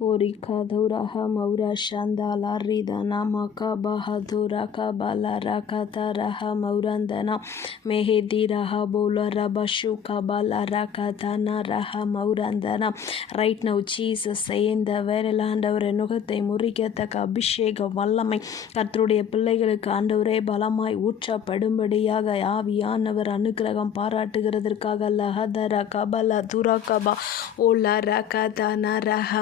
Orikaduraha Maura Shandala Ridana Makabahadura Kabala Rakataraha Maurandana Mehediraha Bola Rabashu Kabala Rakatana Raha Maurandana Right now Jesus இந்த வேலையில் ஆண்டவரை நுகத்தை முறிக்கத்தக்க அபிஷேக வல்லமை கர்த்தருடைய பிள்ளைகளுக்கு ஆண்டவரே பலமாய் ஊற்றப்படும்படியாக ஆவியானவர் அனுக்கிரகம் பாராட்டுகிறதற்காக லஹதர கபல துரா கபா ஓலா ரகதன ரஹ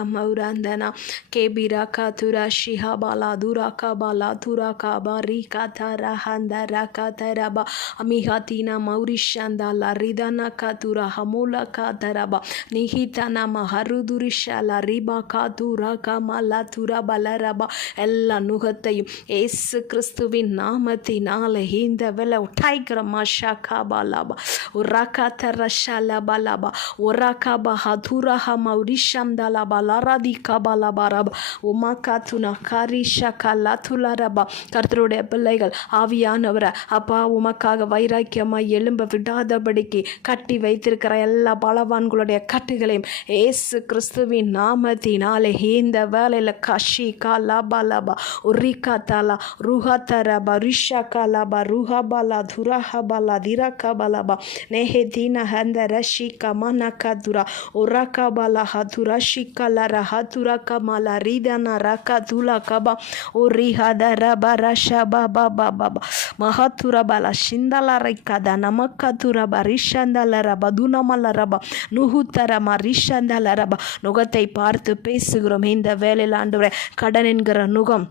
மௌரந்தனா கேபி ரக துரா ஷிஹாபாலா துரா கபாலா துரா கபா ரி கத ரஹந்த ரக தரபா அமிஹாத்தினா மௌரிஷந்தா ரிதன கதுரா ஹமூல கதரபா நிஹிதன மஹருதுரிஷல ரிபா காதுரா கமலா துரா பலரபா எல்லா நுகத்தையும் ஏசு கிறிஸ்துவின் நாமத்தினால இந்த வேலை உட்டாய்க்கிறமா? ஷாக்கா பாலாபா உராக்கா தரஷால பாலாபா உராக்கா ஹதுரஹ மௌரிஷந்தலபா லராதி கபாலபாரபா உமாக்கா துனா காரிஷா கலா துலரபா கர்த்தருடைய பிள்ளைகள் ஆவியானவரை அப்பா உமக்காக வைராக்கியமாய் எழும்ப விடாதபடிக்கு கட்டி வைத்திருக்கிற எல்லா பலவான்களுடைய கட்டுகளையும் ஏசு கிறிஸ்துவின் நாமத்தினாலே இந்த வேலையில் கஷி காலா பாலாபா உரிகா தாலா ருஹா தரபா ரிஷா காலாபா ருஹா பாலா துராஹா பாலா திராக்கா பாலாபா நேஹே தீன ஹந்த ரஷி கமன கதுரா உரக்கா பாலா ஹதுரா ஷிக்கலா ரஹா துராக்கமா லா ரீதானா ராக்கா துலா கபா ஓ ரிஹாதா ரபா ரஷா பாபா பாபா பா மகாத்துரபால ஷிந்தாலா ரைக்காதா நமக்கா துரபா ரிஷாந்தால ரபா துனமல்ல ரபா நுகுத்தரமா ரிஷாந்தால ரபா நுகத்தை பார்த்து பேசுகிறோம் இந்த வேலையில் ஆண்டு கடன் என்கிற நுகம்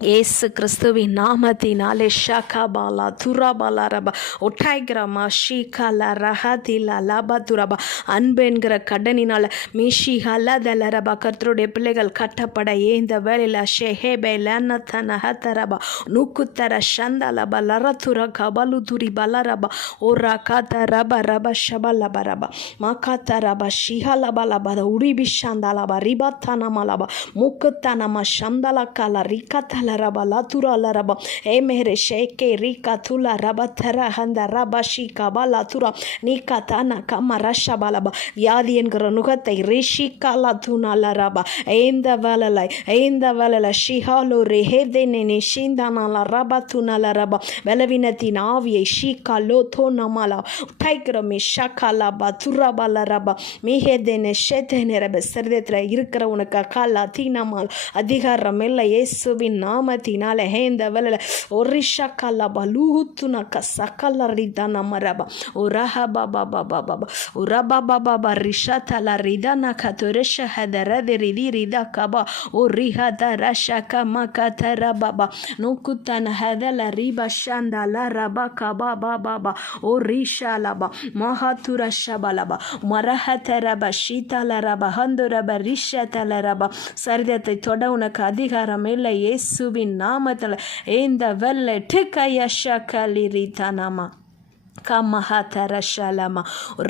ஏசு கிறிஸ்துவின் நாமத்தினாலே ஷாக்கா பாலா துரா பாலா ரபா ஒட்டாய்கிரமா ஷீகாலா ரஹதிலா லபா துராபா அன்பு என்கிற கடனினால் மீஷி ஹலதல ரபா கர்த்தருடைய பிள்ளைகள் கட்டப்பட ஏந்த வேலையில் ஷெஹேபே லனத்தன ஹத்தரபா நூக்குத்தர ஷந்தலபா லரதுர கபலு துரி பல பலரபா ஓரா காத்த ரப ரப ஷபலப ரபா மாகாத்த ரபா ஷிஹலபா லபா உரிபி ஷந்தலபா ரிபத்தனமலபா முக்குத்தனம ஷந்தல கல ரிக்கத்தல ரபா லதுரா லரபா ஏ மேரே ஷேகே ரிகா துலா ரபா தர ஹந்த ரபா ஷிகா பலா துரா நீகா தானா கம ரஷபலபா வியாதி என்கிற நுகத்தை ரிஷி காலா துனால ரபா இந்த வேலைலை இந்த வேலையில் ஷிஹாலோ ரெஹேதெனே ஷிந்தானால ரபா துனால ரபா பலவீனத்தின் ஆவியை ஷீகா லோ தோ நமாலா டைக்கிறோமே ஷக்காலா பா துராபால ரபா மீஹேதெனே ஷேதெனே ரப சரிதத்தில் இருக்கிற உனக்கு காலா தீனமால் அதிகாரம் இல்லை இயேசுவின் நாமத்தினால இந்த வேலையில் ஒரிஷா காலா பா லூஹுத்துனா கசக்கல ரிதா நம்ம ரபா உரஹ பாபா பாபா பாபா உரபா பாபா பா ரிஷா தலா ரிதா நக துரஷ ஹதர ரிதி ரிதா கபா ஓ ரிஹத ரஷ கம கதர பாபா நுக்குத்தன ஹதல ரிபா ஷந்தல ரபா கபா பாபா பா ஓ ரிஷா லபா மஹாதுர ஷபலபா மரஹத ரப ஷீதல ரப ஹந்துரப ரிஷதல ரபா சரிதத்தை தொட உனக்கு அதிகாரம் இல்லை இயேசுவின் நாமத்தில் இந்த வெள்ளை டிக்கைய கலிரி தனமா ಕಮಹತರ ಶಲಮ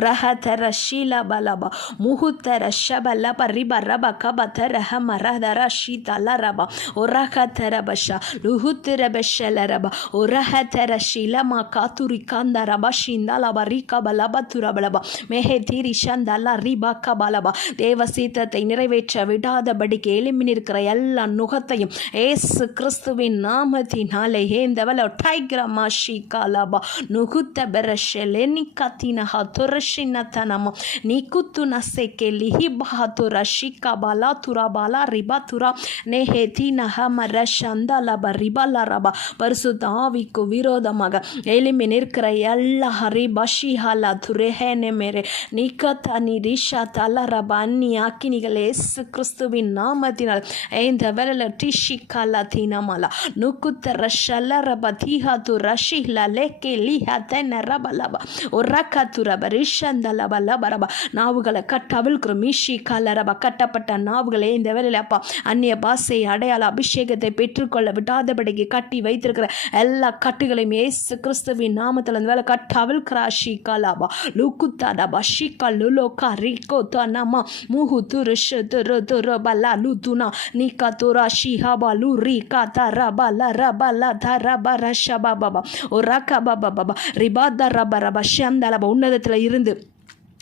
ರಹತರ ಶೀಲ ಬಲಬ ಮುಹುತರ ಶಬಲಬ ರಿಬ ರಬ ಕಬ ತರ ಹಮ ರಹದರ ಶೀತಲ ರಬ ಒರಹತರ ಬಶ ಲುಹುತರ ಬೆಶಲ ರಬ ಒರಹತರ ಶೀಲಮ ಕಾತುರಿ ಕಂದ ರಬ ಶಿಂದಲಬ ರಿಕ ಬಲಬ ತುರಬಲಬ மெஹே தீரி ஷந்தல்ல ரிபா கபலபா தேவ சீத்தத்தை நிறைவேற்ற விடாதபடிக்கு எழுமினிருக்கிற எல்லா நுகத்தையும் ஏசு கிறிஸ்துவின் நாமத்தினாலே ஏந்தவல டைகிரமா she காலபா நுகுத்த bereshele nikatina hatoreshina tanama nikutuna sekeli hibahatura shika balatura bala ribatura nehetina hamara shandala baribala raba பரிசுத்த ஆவிக்கு விரோதமாக எளிமை நிற்கிற எல்லா ஹரிபா ஷிஹாலா துரேஹேனே மேரே நிக்கத்தா நிரிஷா தல ரபா அன்னி ஆக்கினிகள் ஏசு கிறிஸ்துவின் நாமத்தினால் இந்த வேலையில் டிஷி காலா தீனமாலா நுக்குத்த ரஷல ரபா தீஹா து ரஷிஹ்லா லேக்கே லீஹா தென்ன ரப லப ஒரக்க துரப ரிஷந்த லப லப ரப நாவுகளை கட்டவிழ்கிறோம் மீஷி கால கட்டப்பட்ட நாவுகளே இந்த வேலையில் அப்பா அந்நிய பாசை அடையாள அபிஷேகத்தை பெற்றுக்கொள்ள விடாதபடிக்கு கட்டி வைத்திருக்கிற எல்லா கட்டுகளையும் ஏசு கிறிஸ்துவின் நாமத்தில் அந்த வேலை கட்டவிழ்கிறா ஷீகா கலாபா லுக்குத்தா டபா ஷீகா லுலோகா ரிகோ தனமா முஹு துரு ஷு துரு துரு பலா லுதுனா நிகா துரா ஷிஹாபா லு ரி தரா பலா ரபா லா தரா பரா ஷபா பாபா ஒரு ரகா பாபா பாபா ரிபா ரபா ரபா ஷந்தலபா உன்னதத்தில் இருந்து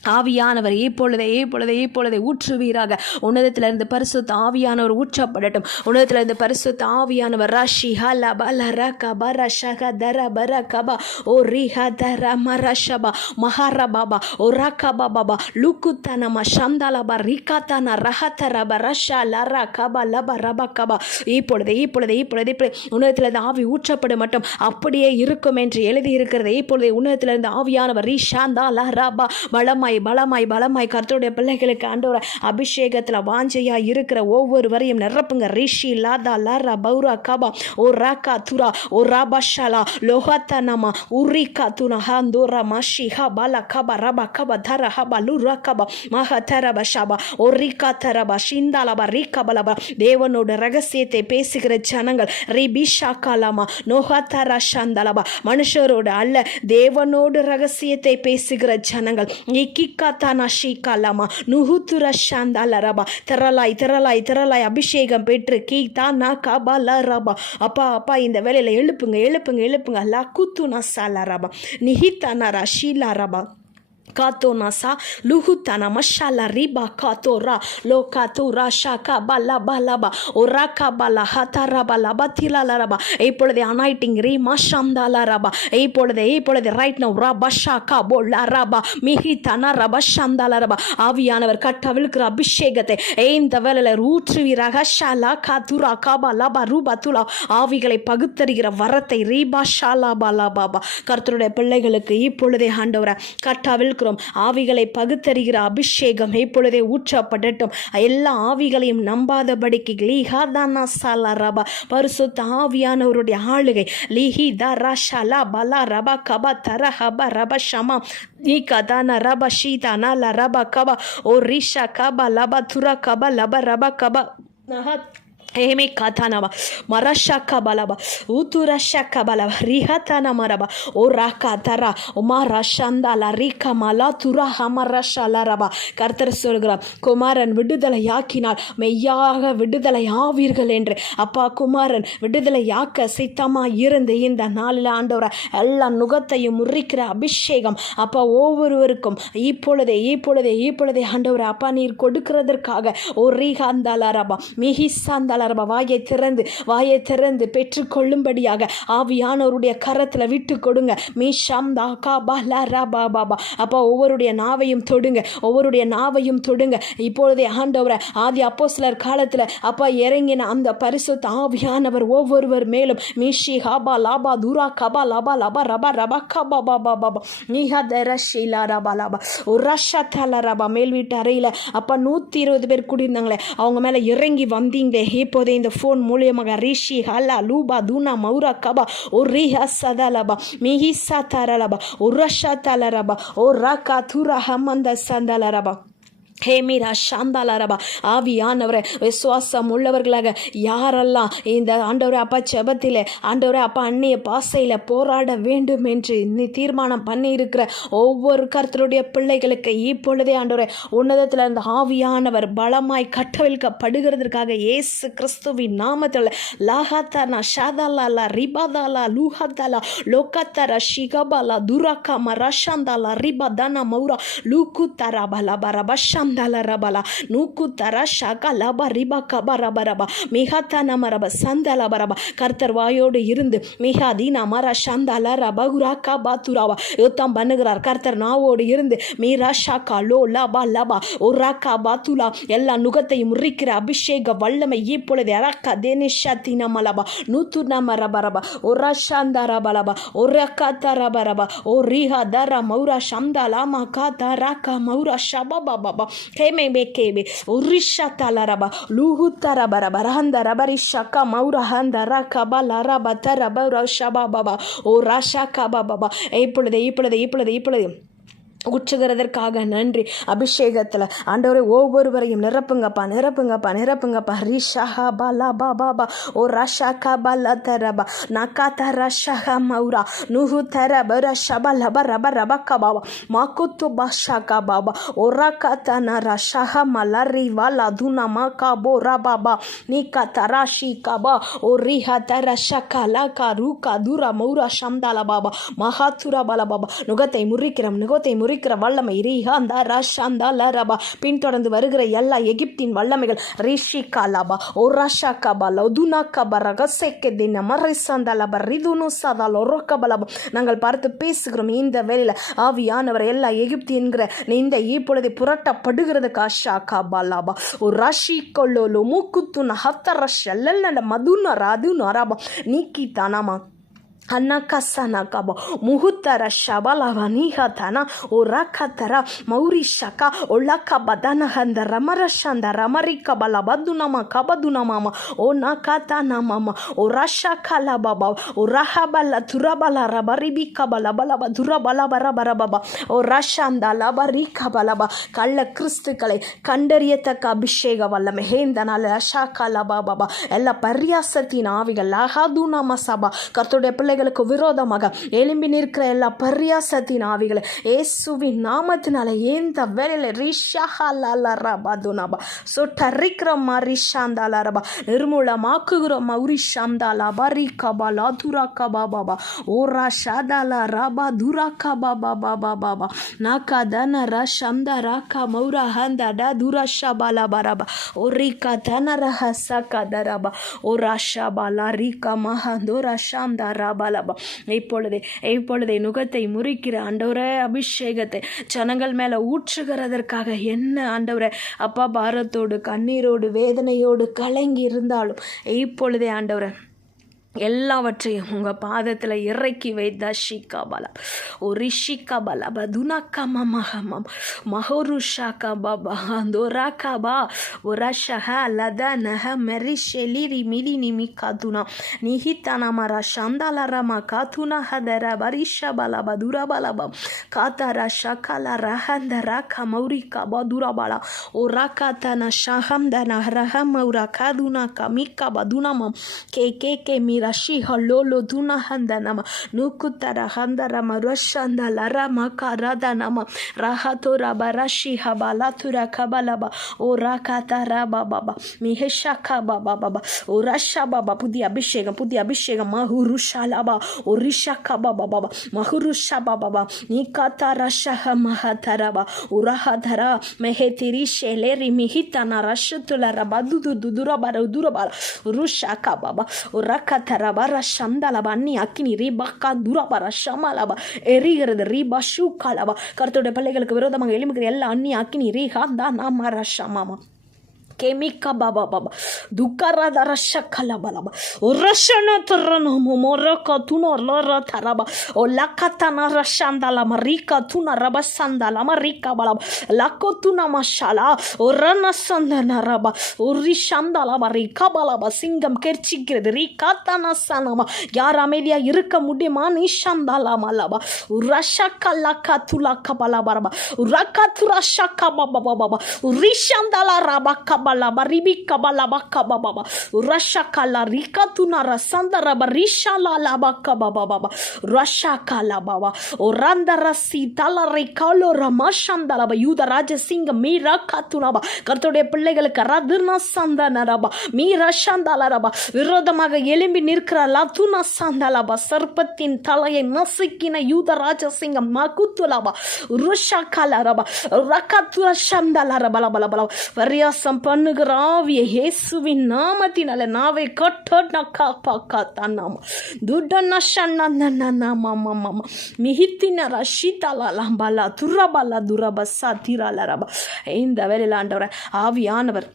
ஆவியானவர் இப்பொழுதே இப்பொழுதே இப்பொழுதே ஊற்றுவீராக. உன்னதத்திலிருந்து பரிசுத்த ஆவியானவர் ஊற்றப்படட்டும். உன்னதத்திலிருந்து பரிசுத்த ஆவியானவர் ரஷி ஹல பல ர கப ரஷக தர பர கபா ஓ ரிஹ தர மரஷபா மஹார பாபா ஓ ரக பாபா லுக்குத்தனம சந்தாலபா ரிகாத்தன ரப ரஷ லர கப லப ரபா கபா இப்பொழுது இப்பொழுது இப்பொழுது இப்பொழுது உன்னதத்திலிருந்து ஆவி ஊற்றப்படும் மட்டும் அப்படியே இருக்கும் என்று எழுதியிருக்கிறது. இப்பொழுது உன்னதத்திலிருந்து ஆவியானவர் ரிஷாந்தா ல ரபா பலமாய் பலமாய் பலமாய் கர்த்தருடைய பிள்ளைகளுக்கு ஆண்டவர அபிஷேகத்தில் வாஞ்சையா இருக்கிற ஒவ்வொரு வரையும் நிரப்புங்க. ரிஷி லாதா லாரா பௌரா கபா ஓ ராக்கா துரா ஓ ராபஷாலா லோஹாத்தா நமா உரிகா துனா ஹாந்தோரா மஷி ஹபா கபா ரபா கபா தர ஹபா லுரா கபா மஹ தரப ஷபா ஓ ரிகா தரபா ஷிந்தாலபா ரிகபலபா தேவனோட ரகசியத்தை பேசுகிற ஜனங்கள் ரிபிஷா காலாமா நோஹாத்தரா ஷந்தலபா மனுஷரோட அல்ல தேவனோடு ரகசியத்தை பேசுகிற ஜனங்கள் கிக்காத்தானா ஷீகாலாமா நுஹுத்துர ஷாந்தாலரபா திரளாய் திரளாய் திரளாய் அபிஷேகம் பெற்று கீ தானா கபால ரபா அப்பா அப்பா இந்த வேலையில் எழுப்புங்க எழுப்புங்க எழுப்புங்க. லா குத்துனா சாலரபா நிஹித்தானா ஷீலா ரபா katonasa luhutana mashala riba கா lokatura shaka bala balaba oraka bala hatara bala batila laraba இப்பொழுது அனாயிட்டிங் ரீ மஷாந்தால ரபா இப்பொழுது இப்பொழுது ரைட் நோ ரபா ஷாக்கா போல ரபா மிகி தன ரபா ஷாந்தால ரபா ஆவியானவர் கட்டவிழுக்கிற அபிஷேகத்தை இந்த வேலையில் ஊற்றுவீராக ஷாலா காத்துரா காபா பா ரூபா துலா ஆவிகளை பகுத்தறிகிற வரத்தை ரீபா ஷாலா பாலா பாபா கர்த்தருடைய பிள்ளைகளுக்கு இப்பொழுதே ஆண்டவரை பார்க்கிறோம் ஆவிகளை பகுத்தறிகிற அபிஷேகம் இப்பொழுதே ஊற்றப்படட்டும். எல்லா ஆவிகளையும் நம்பாதபடிக்கு லீஹாதானா சாலா ரபா. பரிசுத்த ஆவியானவருடைய ஆளுகை. லிஹி த ஷலா பலா ரபா கபா தர ஹபா ரப ஷமா. நீ கதான ரப ஷீதா நல ரப கபா. ஓ ரிஷா கபா லபா துரா கபா லப ரப கபா. நஹத் ఏమి కథనవ మరషక్క బలబ ఊతుర షక్క బలబ రిహతన మరబ ఓ రాక తర ఉమా రషందాల రీక మల துரா ஹமரஷலரபா கர்த்தர் சொல்கிறார் குமாரன் விடுதலை யாக்கினால் மெய்யாக விடுதலை ஆவீர்கள் என்று. அப்பா குமாரன் விடுதலை யாக்க சித்தமாக இருந்து இந்த நாளில் ஆண்டவர எல்லா நுகத்தையும் முறிக்கிற அபிஷேகம் அப்பா ஒவ்வொருவருக்கும். இப்பொழுதே இப்பொழுதே இப்பொழுதே ஆண்டவர அப்பா நீர் கொடுக்கிறதற்காக ஓ ரீகாந்தாலரபா மிஹிசாந்தால மிஹிசாந்தாலரபா வாயை திறந்து வாயை திறந்து பெற்றுக்கொள்ளும்படியாக ஆவியானவருடைய கரத்தில் விட்டு கொடுங்க. மீஷாம் தாக்கா பலா ரபா பாபா அப்பா ஒவ்வொருடைய நாவையும் தொடுங்க. ஒவ்வொருடைய நாவையும் தொடுங்க. இப்பொழுதே ஆண்டவரை ஆதி அப்போ சிலர் காலத்தில் அப்பா இறங்கின அந்த பரிசுத்த ஆவியானவர் ஒவ்வொருவர் மேலும் மீஷி ஹாபா லாபா துரா கபா லபா லபா ரபா ரபா கபா பாபா பாபா நீஹா தர ரபா லாபா ஒரு ரஷா தல ரபா மேல் வீட்டு அறையில் அப்பா நூற்றி இருபது பேர் கூடியிருந்தாங்களே. அவங்க மேலே இறங்கி வந்தீங்களே. இப்போதே இந்த ஃபோன் மூலியமாக ரிஷி ஹலா லூபா தூனா மௌரா கபா ஓ ரிஹா சதலபா மிஹிசா தரலபா ஒரு ரஷா தலரபா ஒரு ரகா துரா ஹமந்த சந்தலரபா ஹேமீரா சாந்தாலாரபா ஆவியானவரை விசுவாசம் உள்ளவர்களாக யாரெல்லாம் இந்த ஆண்டவரை அப்பா செபத்தில் ஆண்டவரை அப்பா அந்நிய பாசையில் போராட வேண்டும் என்று நீ தீர்மானம் பண்ணியிருக்கிற ஒவ்வொரு கருத்தருடைய பிள்ளைகளுக்கு இப்பொழுதே ஆண்டவரை உன்னதத்தில் இருந்த ஆவியானவர் பலமாய் கட்டவிழ்க்கப்படுகிறதற்காக இயேசு கிறிஸ்துவின் நாமத்தில் லாஹாத்தானா ஷாதாலா ரிபாதாலா லூஹாதாலா லோகாத்தாரா ஷிகபாலா துராக்காமா ரஷாந்தாலா ரிபாதானா மௌரா லூக்கு தரா பலா பரபா ஷந்தால ரபலா நூக்கு தர ஷக லப ரிபா கப ரப ரபா மிகத்த நம ரப சந்தல பரபா கர்த்தர் வாயோடு இருந்து மிகா தீனா மர சந்தால ரப குரா கபா துராவா யுத்தம் பண்ணுகிறார் கர்த்தர் நாவோடு இருந்து மீரா ஷாக்கா லோ லபா லபா ஒரு கபா துலா எல்லா நுகத்தையும் முறிக்கிற அபிஷேக வல்லமை இப்பொழுது அரக்கா தேனிஷா தீனம லபா நூத்து நம ரபா ரபா ஒரு சாந்தா ரப லபா ஒரு கத்த ரப ரபா ஓ ரிஹா தர மௌரா ஷம்தா லாமா காத்தா ராக்கா மௌரா ஷபா பாபா kemebekebe urishatalaraba கேபே உரிஷா தலரபா இப்பொழுது இப்பொழுது இப்பொழுது இப்பொழுது ஊற்றுகிறதற்காக நன்றி. அபிஷேகத்தில் ஆண்டவரை ஒவ்வொருவரையும் நிரப்புங்கப்பா நிரப்புங்கப்பா நிரப்புங்கப்பா. ரிஷஹா பலா பாபா பா ஓ ரஷா கபல தரபா நக்கா தர ஷஹ மௌரா. நுஹு தர பர ஷப லப ரப ரப கபாபா மாக்குத்து பாஷா கபாபா ஓ ரக தன ரஷஹ மலரி வலா துனா மா கபோ ரபாபா நீக்கா தராஷி கபா ஓ ரிஹா தர ஷகல கரு கதுரா மௌரா ஷம்தால பாபா மகாத்துரா பல பாபா நுகத்தை முறிக்கிறோம் நுகத்தை முறி முறிக்கிற வல்லமை. ரீஹா அந்த ரஷாந்தா லரபா. பின்தொடர்ந்து வருகிற எல்லா எகிப்தின் வல்லமைகள். ரிஷி காலாபா ஓ ரஷா கபாலா துனா கபரா கசேக்கே தின மறைசாந்தலபா ரிதுனு சதாலோ ரொக்கபலபா நாங்கள் பார்த்து பேசுகிறோம். இந்த வேலையில் ஆவியானவர் எல்லா எகிப்தி என்கிற இந்த இப்பொழுது புரட்டப்படுகிறது காஷா கபாலாபா ஓ ரஷி கொல்லோலோ மூக்குத்துன ஹத்த ரஷ லல்ல மதுன ராது ரபா நீக்கி தானாமா ಹನಕಸನಕಬ ಮುಹುತರ ಶಬಲವನಿಹತನ ಓ ರಖತರ ಮೌರಿಶಕ ಒಳ್ಳಕ ಬದನ ಹಂದ ರಮರಶಂದ ರಮರಿಕ ಬಲ ಬದು ನಮ ಕಬದು ನಮಮ ಓ ನಕತ ನಮಮ ಓ ರಶ ಕಲ ಬಬ ಓ ರಹಬಲ ತುರಬಲ ರಬರಿಬಿ ಕಬಲ ಬಲಬ துரபல பரபரபப ஓ ரஷாந்த லபரி கபலப கள்ள கிறிஸ்துக்களை கண்டறியத்தக்க அபிஷேக வல்லமை ஹேந்தனால் ரஷா கலபா பாபா எல்லா பரியாசத்தின் ஆவிகள் லஹாது நம சபா கர்த்துடைய பிள்ளைகள் பிள்ளைகளுக்கு விரோதமாக எலும்பி நிற்கிற எல்லா பரியாசத்தின் ஆவிகளை இயேசுவின் நாமத்தினால எந்த வேலையில் ரிஷாஹாலாரபாதுனாபா சொட்டரிக்கிறோமா ரிஷாந்தாலாரபா நிர்மூலமாக்குகிறோமா உரிஷாந்தாலாபா ரிகபா லாதுரா கபா பாபா ஓரா ஷாதாலா ரபா துரா கபா பாபா பாபா நாக்கா தன ரா ரஷந்த ராக்கா மௌரா ஹந்த டா துரா ஷபாலா பரபா ஓரிகா தன ரஹ சகா தரபா ஓ ராஷா பாலா ஓரா ஷபாலா ரிகா மஹந்தோரா ஷாந்தா ராபாலபா இப்பொழுதே இப்பொழுதே நுகத்தை முறிக்கிற ஆண்டவரே அபிஷேகத்தை ஜனங்கள் மேலே ஊற்றுகிறதற்காக என்ன ஆண்டவரை? அப்பா பாரத்தோடு கண்ணீரோடு வேதனையோடு கலங்கி இருந்தாலும் இப்பொழுதே ஆண்டவரை எல்லாவற்றையும் உங்கள் பாதத்தில் இறக்கி வைத்த ஷிகா பல. ஒரு ஷிகா பல. பதுனாக்கா மமஹமம் மஹோருஷாக்கா பாபா. கபா ஓ ஒரஷஹ லத நஹ மெரி ஷெலிரி மிதி நிமி காத்துனா நிஹித்தானா மரா சந்தாலரமா காத்துனா ஹதர பரிஷ பல. பதுரா பலபம் காத்தாரா ஷகல ரஹந்த ரக மௌரிகா பதுரா பலா. ஓ ரகாத்தன ஷஹம் தன ரஹ மௌரா. காதுனா கமிக்கா பதுனமம் கே கே கே ರಶಿ ಹಳ್ಳೋಲು ಧೂನ ಹಂದ ನಮ ನೂಕುತ್ತರ ಹಂದ ರಮ ರಶ ಅಂದ ಲರಮ ಕರದ ನಮ ರಹತು ರಬ ರಶಿ ಹಬ ಲಥುರ ಕಬಲಬ ಓ ರಕತ ರಬ ಬಬ ಮಿಹೇಶ ಕಬ ಬಬ ಓ ರಶ ಬಬ ಪುದಿ ಅಭಿಷೇಕ ಪುದಿ ಅಭಿಷೇಕ ಮಹುರುಷ ಲಬ ಓ ರಿಷ ಕಬ ಬಬ ಮಹುರುಷ ಬಬ ನಿಕತ ರಶ ಮಹತರ ಬ ಉರಹಧರ ಮೆಹತಿರಿ ಶೆಲೆರಿ ಮಿಹಿತನ ರಶತುಲರ ಬದುದು ದುದುರ ಬರ ದುರಬರ ಋಷ ಕಬ ರಕತ ரபர சந்தலப அன்னி அக்கினி ரீபக்கா துரபர ஷமலப எரிகிறது ரீபா ஷூ ஷூக்காலபா கருத்துடைய பிள்ளைகளுக்கு விரோதமாக எழுமிக்கிற எல்லா அன்னி அக்கினி ரீஹா தான் நாம ரஷமாமா kemika baba baba dukara darasha kala balaba urashana tarana momoraka tuna lara taraba o lakata na rashanda la marika tuna raba sanda la marika balaba lako tuna mashala urana sanda na raba urishanda la marika balaba சிங்கம் கெர்ச்சிக்கிறது ரீகாத்தான சனமா யார் அமைதியா இருக்க முடியுமா நிஷாந்தா லாமா லாபா உரஷக்க லக்கா துலக்க பலபரபா உரக்கா துரஷக்க பாபா பாபா உரிஷாந்தலா ரபா kabalaba ribi kabalaba kababa rasha kala rika tuna rasanda raba risha la laba kababa baba rasha kala baba. Oranda rasi tala rekalo ramashanda laba யூத ராஜசிங்க மீரா காத்துனபா கர்த்தருடைய பிள்ளைகளுக்கு ரதுனா சந்தன ரபா மீரா சந்தால ரபா விரோதமாக எழும்பி நிற்கிற லதுனா சந்தலபா சர்ப்பத்தின் தலையை நசுக்கின யூத ராஜசிங்கம் மகுத்துலபா ருஷா கல ரபா ரகத்துர சந்தல ரபல பல பல பரியாசம் பண்ணுகிற ஆவிய இயேசுவின் நாமத்தினால நாவை கட்ட காப்பா நாம துட்டன்னா ஷண்ண நாம மாமா மிகித்தின ரஷிதல லம்பல துரபல துரபசா திரல ரப இந்த வேலையில் ஆண்டவரை ஆவியானவர்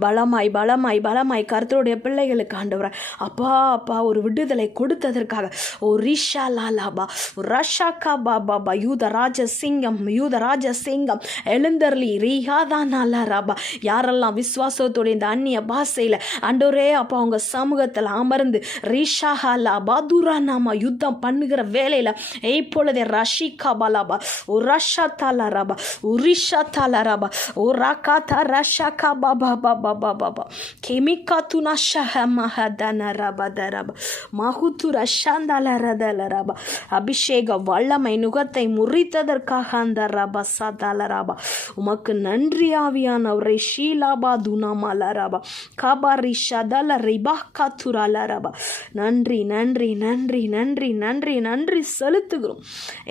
பலமாய் பலமாய் பலமாய் கருத்தருடைய பிள்ளைகளுக்கு ஆண்டவர. அப்பா அப்பா ஒரு விடுதலை கொடுத்ததற்காக. ஓ ரிஷா லாலாபா ரஷாக்கா பாபா யூத ராஜ சிங்கம் யூத ராஜ சிங்கம் எழுந்தர்லி ரீஹாதா நாலா ராபா யாரெல்லாம் விசுவாசத்தோட இந்த அந்நிய பாசையில் அண்டோரே அப்பா அவங்க சமூகத்தில் அமர்ந்து ரிஷா ஹாலா பாதுரா நாமா யுத்தம் பண்ணுகிற வேலையில் இப்பொழுதே ரஷிகா பாலாபா ஓ ரஷா தாலா ராபா ரிஷா தாலா ராபா ஓ ராக்கா தா ரஷா கா பாபா பாபா பா பா பா கெமிக்கா துனா மகுதுர ஷந்தல அபிஷேக வல்லமை நுகத்தை முறித்ததற்காக அந்த ரப சதல உமக்கு நன்றி ஆவியானவரை ஷீலாபா துனாமல கபாரி ஷதல ரிபா கத்துரலரபா நன்றி நன்றி நன்றி நன்றி நன்றி நன்றி செலுத்துகிறோம்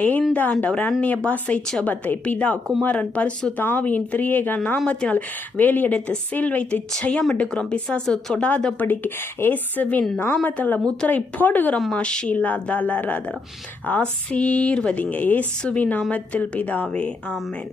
ஏந்த ஆண்டவர் அன்னிய பாசை செபத்தை பிதா குமாரன் பரிசு தாவியின் திரியேக நாமத்தினால் வேலியடைத்து சில் வைத்து ஜெயம் எடுக்கிறோம் பிசாசு தொடாதபடிக்கு இயேசுவின் நாமத்தில் முத்திரை போடுகிறோம். மாஷீலா தலராதரம் ஆசீர்வதிங்க. இயேசுவின் நாமத்தில் பிதாவே. ஆமேன்.